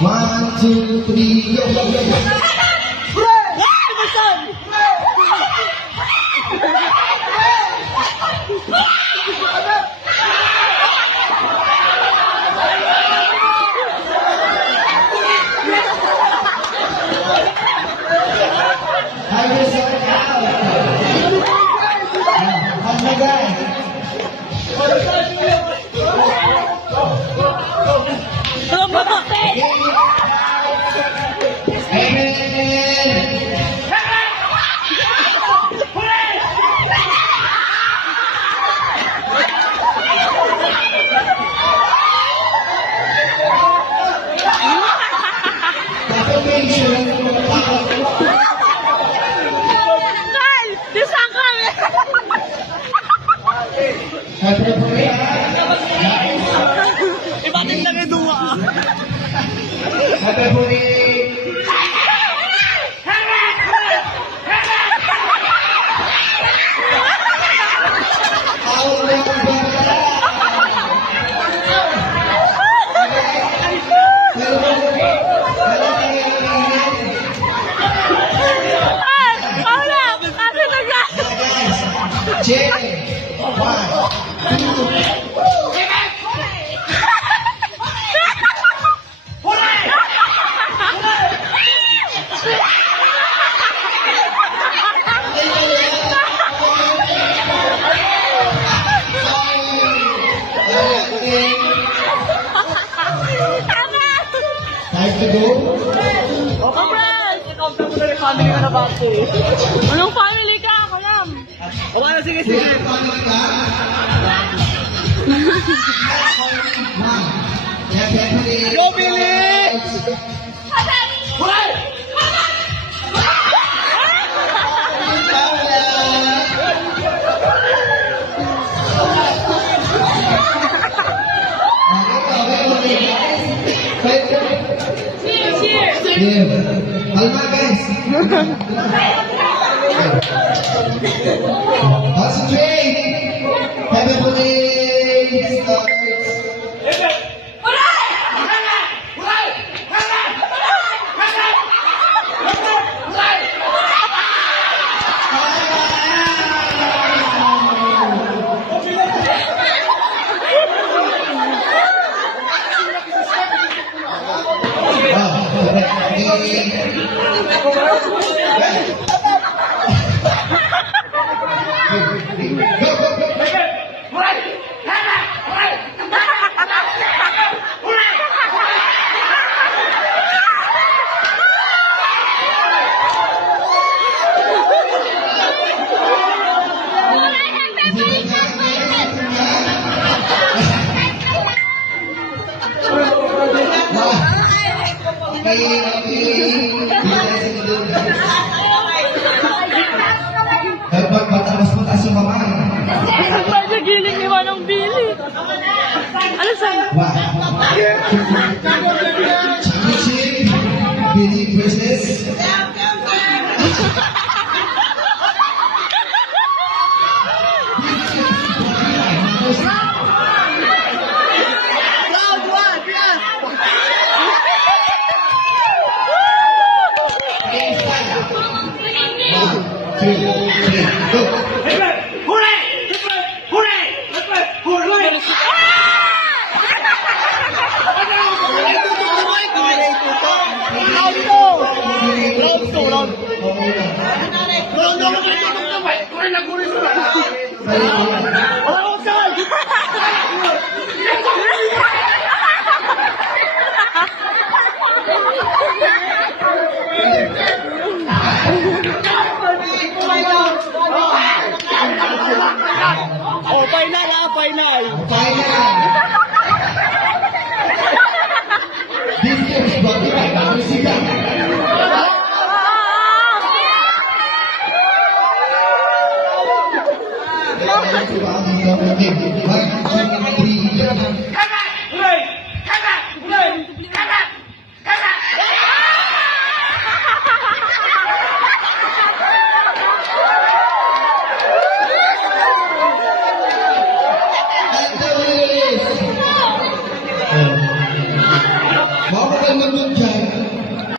1, 2, 3, go! Ibatin lang yung duwa. Check. 1, 2, time to go. Family ka na ba ito eh? Anong family ka? Kalam! O ano, sige, sige. Go, Billy! Halma guys. Concentrate. Everybody starts. Dapat mataas yung kamay. Ba sa giling ni Manong Billy? Ano sa'yo? Championship, Billy versus nanonood dyan,